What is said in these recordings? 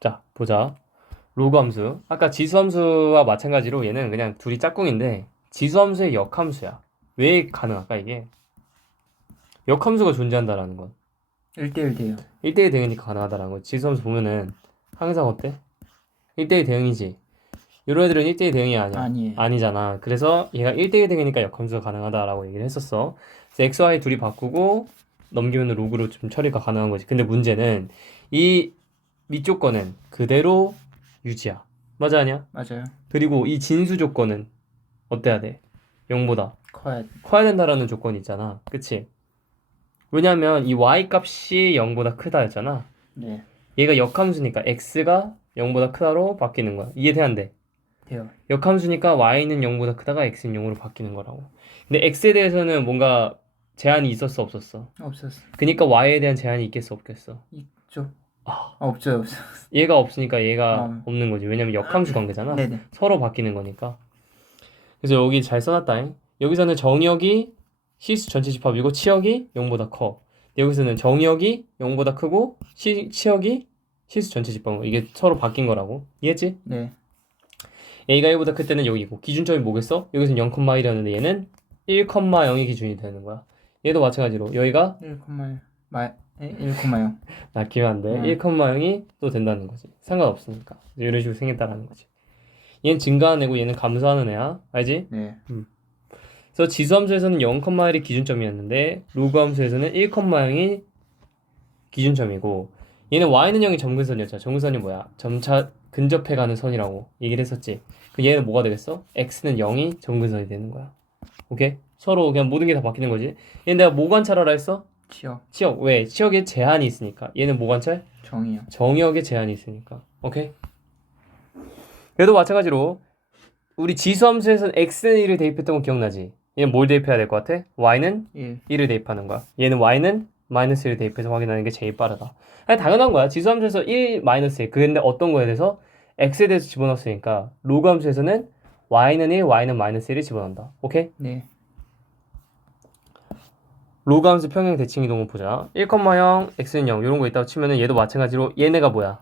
자, 보자. 로그 함수. 아까 지수 함수와 마찬가지로 얘는 그냥 둘이 짝꿍인데 지수 함수의 역함수야. 왜 가능할까 이게? 역함수가 존재한다라는 건 1대1 돼요. 1대1 대응이니까 가능하다라는 거. 지수 함수 보면은 항상 어때? 1대1 대응이지. 이런 애들은 1대1 대응이 아니야. 아니에요. 아니잖아. 그래서 얘가 1대1 대응이니까 역함수가 가능하다라고 얘기를 했었어. 그래서 x, y 둘이 바꾸고 넘기면 로그로 좀 처리가 가능한 거지. 근데 문제는 이 밑 조건은 그대로 유지야. 맞아 아니야? 맞아요. 그리고 이 진수 조건은 어때야 돼? 0보다 커야 커야 된다라는 조건이 있잖아. 그치? 왜냐면 이 y 값이 0보다 크다 했잖아. 네. 얘가 역함수니까 x가 0보다 크다로 바뀌는 거야. 이해돼 안 돼? 돼요. 역함수니까 y는 0보다 크다가 x는 0으로 바뀌는 거라고. 근데 x에 대해서는 뭔가 제한이 있었어 없었어? 없었어. 그니까 y에 대한 제한이 있겠어 없겠어? 있죠. 아. 아, 없어요, 없어. 얘가 없으니까 얘가 어. 없는 거지. 왜냐면 역함수 관계잖아. 네네. 서로 바뀌는 거니까. 그래서 여기 잘 써놨다. 여기서는 정역이 실수 전체 집합이고 치역이 0보다 커. 여기서는 정역이 0보다 크고 시, 치역이 실수 전체 집합. 이게 서로 바뀐 거라고. 이해했지? 네. a가 1보다 클 때는 여기고 기준점이 뭐겠어? 여기서는 0,1이었는데 얘는 1,0이 기준이 되는 거야. 얘도 마찬가지로 여기가 1,1 마 1,0 낚이면 안 돼. 음. 1,0이 또 된다는 거지. 상관없으니까. 이런 식으로 생겼다라는 거지. 얘는 증가하는 애고 얘는 감소하는 애야. 알지? 네. 그래서 지수함수에서는 0,1이 기준점이었는데 로그 함수에서는 1,0이 기준점이고 얘는 y는 0이 점근선이었잖아. 점근선이 뭐야? 점차 근접해가는 선이라고 얘기를 했었지. 그 얘는 뭐가 되겠어? x는 0이 점근선이 되는 거야. 오케이? 서로 그냥 모든 게 다 바뀌는 거지. 얘는 내가 뭐 관찰하라 했어? 치역 치역. 왜? 치역에 제한이 있으니까. 얘는 뭐 관찰? 정이요. 정역에 제한이 있으니까. 오케이? 얘도 마찬가지로 우리 지수함수에서는 x는 1을 대입했던 거 기억나지? 얘는 뭘 대입해야 될 것 같아? y는 1. 1을 대입하는 거야. 얘는 y는 마이너스 1을 대입해서 확인하는 게 제일 빠르다. 아니, 당연한 거야. 지수함수에서 1 마이너스 1. 근데 어떤 거에 대해서 x에 대해서 집어넣었으니까 로그 함수에서는 y는 1, y는 마이너스 1을 집어넣는다. 오케이? 네. 로그 함수 평행 대칭 이동을 보자. 1,0, x는 0 이런 거 있다고 치면은 얘도 마찬가지로 얘네가 뭐야?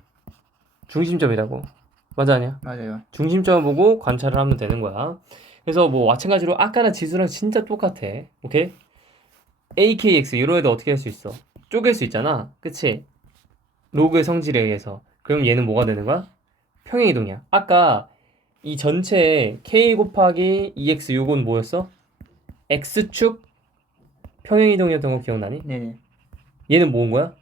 중심점이라고. 맞아 아니야? 맞아요. 중심점을 보고 관찰을 하면 되는 거야. 그래서 뭐 마찬가지로 아까랑 지수랑 진짜 똑같아. 오케이? AKX 이런 애도 어떻게 할 수 있어? 쪼갤 수 있잖아. 그치? 로그의 성질에 의해서. 그럼 얘는 뭐가 되는 거야? 평행 이동이야. 아까 이 전체 K 곱하기 EX 요건 뭐였어? X축 평행 이동이었던 거 기억나니? 네네. 얘는 뭐인 거야?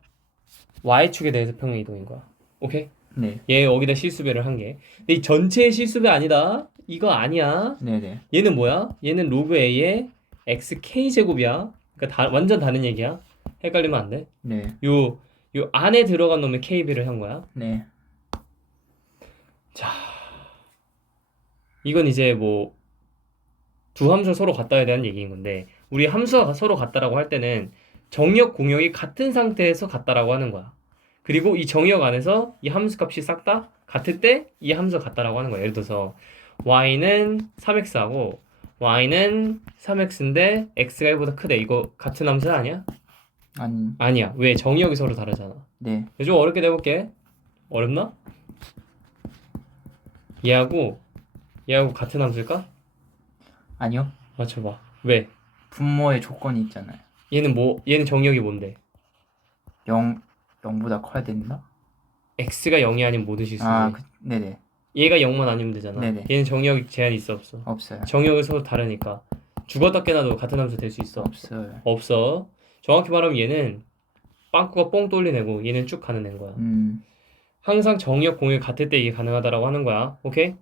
Y축에 대해서 평행 이동인 거야. 오케이? 네. 얘 여기다 실수배를 한 게. 근데 이 전체의 실수배 아니다. 이거 아니야. 네네. 얘는 뭐야? 얘는 로그 a의 xk 제곱이야. 그러니까 다, 완전 다른 얘기야. 헷갈리면 안 돼. 네. 요, 요 안에 들어간 놈의 kb를 한 거야. 네. 이건 이제 뭐 두 함수가 서로 같다에 대한 얘기인 건데 우리 함수가 서로 같다라고 할 때는 정역 공역이 같은 상태에서 같다라고 하는 거야. 그리고 이 정역 안에서 이 함수 값이 싹 다 같을 때 이 함수가 같다라고 하는 거야. 예를 들어서 y는 3x하고 y는 3x인데 x가 1보다 크대. 이거 같은 함수 아니야? 아니. 아니야. 왜? 정역이 서로 다르잖아. 네. 좀 어렵게 내볼게. 어렵나? 얘하고 얘하고 같은 함수일까? 아니요. 맞춰봐. 왜? 분모의 조건이 있잖아요. 얘는 뭐? 얘는 정역이 뭔데? 0 0보다 커야 된다. x가 0이 아닌 모든 실수네. 아, 그, 네네. 얘가 0만 아니면 되잖아. 네네. 얘는 정역 제한이 있어 없어? 없어요. 정역이 서로 다르니까 죽었다 깨나도 같은 함수 될 수 있어? 없어요. 없어. 정확히 말하면 얘는 빵꾸가 뻥 뚫린 애고 얘는 쭉 가는 애인 거야. 음. 항상 정역 공역 같을 때 이게 가능하다라고 하는 거야. 오케이?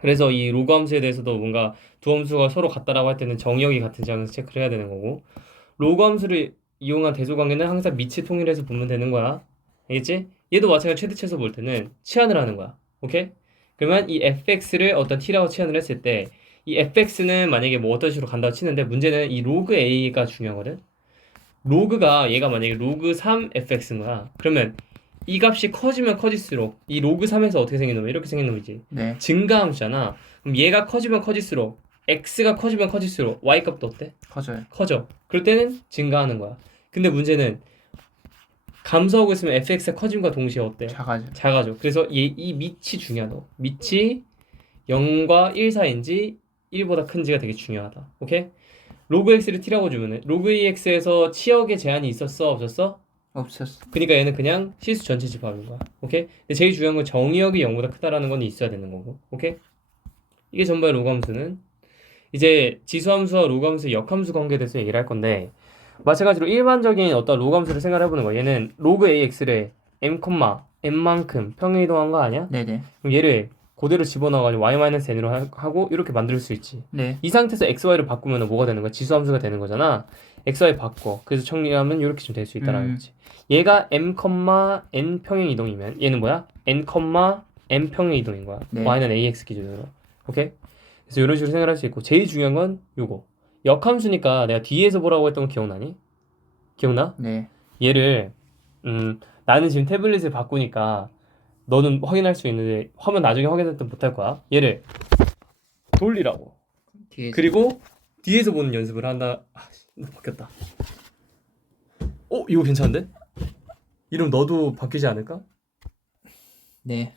그래서 이 로그 함수에 대해서도 뭔가 두 함수가 서로 같다라고 할 때는 정역이 같은지 항상 체크를 해야 되는 거고 로그 함수를 이용한 대소 관계는 항상 밑을 통일해서 보면 되는 거야. 알겠지? 얘도 마찬가지 최대치에서 볼 때는 치환을 하는 거야. 오케이? 그러면 이 fx를 어떤 t라고 치환을 했을 때 이 fx는 만약에 뭐 어떤 식으로 간다고 치는데 문제는 이 로그 a가 중요하거든. 로그가 얘가 만약에 로그 3fx인 거야. 그러면 이 값이 커지면 커질수록 이 로그 3에서 어떻게 생긴 놈이 이렇게 생긴 놈이지. 네. 증가함수잖아. 그럼 얘가 커지면 커질수록 x가 커지면 커질수록 y 값도 어때? 커져요. 커져. 그럴 때는 증가하는 거야. 근데 문제는 감소하고 있으면 fx의 커짐과 동시에 어때요? 작아져. 작아져. 그래서 얘, 이 밑이 중요하다. 밑이 0과 1 사이인지 1보다 큰지가 되게 중요하다. 오케이? 로그 x를 t라고 주면은 로그 ex에서 치역의 제한이 있었어 없었어? 없었어. 그러니까 얘는 그냥 실수 전체 집합인 거야. 오케이? 근데 제일 중요한 건 정의역이 0보다 크다라는 건 있어야 되는 거고. 오케이? 이게 전부의 로그 함수는 이제 지수함수와 로그 함수의 역함수 관계에 대해서 얘기를 할 건데 마찬가지로 일반적인 어떤 로그 함수를 생각해 보는 거야. 얘는 로그 ax를 m, n만큼 평행 이동한 거 아니야? 네네. 그럼 얘를 그대로 집어넣어가지고 y-n으로 하- 하고 이렇게 만들 수 있지. 네. 이 상태에서 xy를 바꾸면 뭐가 되는 거야? 지수함수가 되는 거잖아. xy 바꿔. 그래서 정리하면 이렇게 좀 될 수 있다라는 음. 거지. 얘가 m, n 평행 이동이면 얘는 뭐야? n, m 평행 이동인 거야. 네. y는 ax 기준으로. 오케이? 그래서 이런 식으로 생각할 수 있고 제일 중요한 건 요거. 역함수니까 내가 뒤에서 보라고 했던 거 기억나니? 기억나? 네. 얘를 음 나는 지금 태블릿을 바꾸니까 너는 확인할 수 있는데 화면 나중에 확인했던 못할 거야. 얘를 돌리라고. 뒤에 그리고 뒤에서 보는 연습을 한다. 아, 바뀌었다. 어, 이거 괜찮은데? 이름 너도 바뀌지 않을까? 네.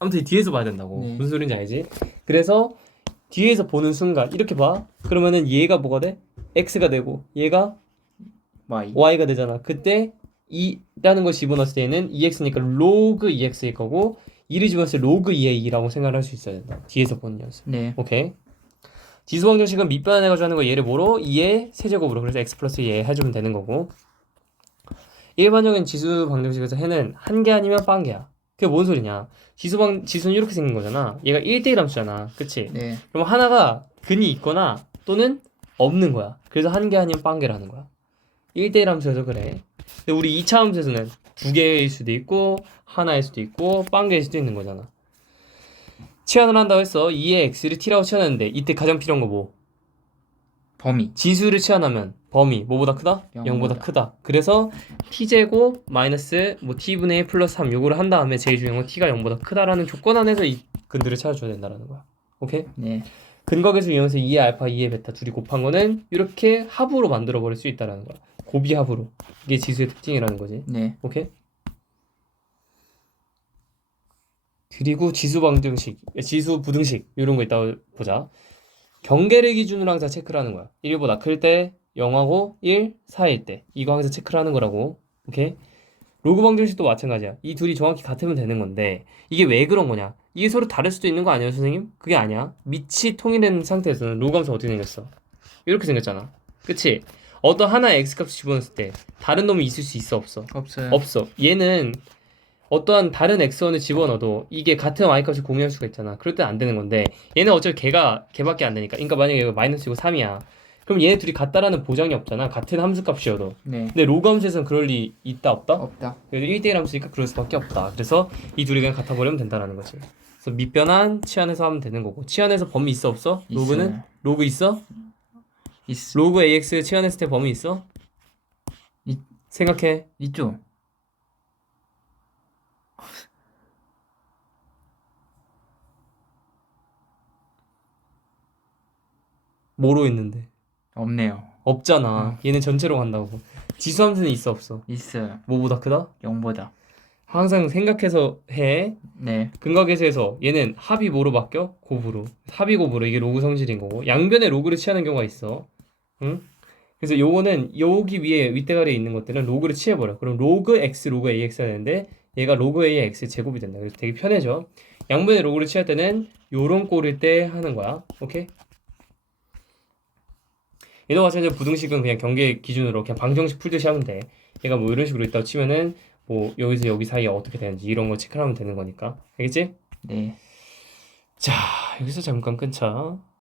아무튼 뒤에서 봐야 된다고. 네. 무슨 소린지 알지? 그래서 뒤에서 보는 순간 이렇게 봐. 그러면은 얘가 뭐가 돼? x가 되고 얘가 Y. y가 되잖아. 그때 2라는 걸 집어넣었을 때는 2x니까 로그 2x일 거고 2를 집어넣었을 때 로그 2의 2라고 생각을 할 수 있어야 된다. 뒤에서 보는 연습. 네. 오케이. 지수 방정식은 밑변 해가지고 하는 거 얘를 뭐로? 2의 세제곱으로 그래서 x 플러스 2 해주면 되는 거고 일반적인 지수 방정식에서 해는 한 개 아니면 빵 개야. 그게 뭔 소리냐? 지수 방 지수는 이렇게 생긴 거잖아. 얘가 1대1 함수잖아. 그치? 네. 그럼 하나가 근이 있거나 또는 없는 거야. 그래서 한 개 아니면 빵 개라는 거야. 1대1 함수에서 그래. 근데 우리 2차 함수에서는 두 개일 수도 있고 하나일 수도 있고 빵 개일 수도 있는 거잖아. 치환을 한다고 했어. 2의 x를 t라고 치환했는데 이때 가장 필요한 거 뭐? 범위. 지수를 치환하면 범위 뭐보다 크다? 영보다. 0보다 크다. 그래서 t제곱 마이너스 뭐 t분의 1 플러스 3 요거를 한 다음에 제일 중요한 건 t가 0보다 크다라는 조건 안에서 이 근들을 찾아줘야 된다라는 거야. 오케이? 네. 근거계수 이용해서 2의 알파, 2의 베타 둘이 곱한 거는 이렇게 합으로 만들어 버릴 수 있다라는 거야. 고비 합으로. 이게 지수의 특징이라는 거지. 네. 오케이? 그리고 지수 방정식, 지수 부등식 이런 거 있다고 보자. 경계를 기준으로 항상 체크를 하는 거야. 1보다 클 때 0하고 1 사이일 때 이거 항상 체크를 하는 거라고. 오케이? 로그 방정식도 마찬가지야. 이 둘이 정확히 같으면 되는 건데 이게 왜 그런 거냐? 이게 서로 다를 수도 있는 거 아니에요, 선생님? 그게 아니야. 밑이 통일된 상태에서는 로그 함수 어떻게 생겼어? 이렇게 생겼잖아. 그치? 어떤 하나의 x값을 집어넣었을 때 다른 놈이 있을 수 있어, 없어? 없어요. 없어. 얘는 어떠한 다른 x1을 집어넣어도 이게 같은 y값을 공유할 수가 있잖아. 그럴 때 안 되는 건데 얘는 어차피 걔가 걔밖에 안 되니까. 그러니까 만약에 얘가 마이너스 이고 3이야. 그럼 얘네 둘이 같다라는 보장이 없잖아. 같은 함수값이어도. 네. 근데 로그 함수에서는 그럴 리 있다 없다? 없다. 그래서 1대1 함수니까 그럴 수밖에 없다. 그래서 이 둘이 그냥 같아 버리면 된다라는 거지. 그래서 밑변한 치환해서 하면 되는 거고. 치환해서 범위 있어 없어? 로그는 있어요. 로그 있어? 있. 로그 ax 치환했을 때 범위 있어? 있- 생각해. 있죠. 뭐로 있는데? 없네요. 없잖아. 얘는 전체로 간다고. 지수 함수는 있어 없어? 있어요. 뭐보다 크다? 0보다. 항상 생각해서 해. 네. 근각에서에서 얘는 합이 뭐로 바뀌어? 곱으로. 합이 곱으로 이게 로그 성질인 거고 양변에 로그를 취하는 경우가 있어. 응? 그래서 요거는 여기 위에 윗대가리에 있는 것들은 로그를 취해버려. 그럼 로그 x 로그 ax가 되는데 얘가 로그 a의 x 제곱이 된다. 그래서 되게 편해져. 양변에 로그를 취할 때는 요런 꼴일 때 하는 거야. 오케이? 얘도 마찬가지로 부등식은 그냥 경계 기준으로 그냥 방정식 풀듯이 하면 돼. 얘가 뭐 이런 식으로 있다고 치면은 뭐 여기서 여기 사이에 어떻게 되는지 이런 거 체크하면 되는 거니까. 알겠지? 네. 자, 여기서 잠깐 끊자.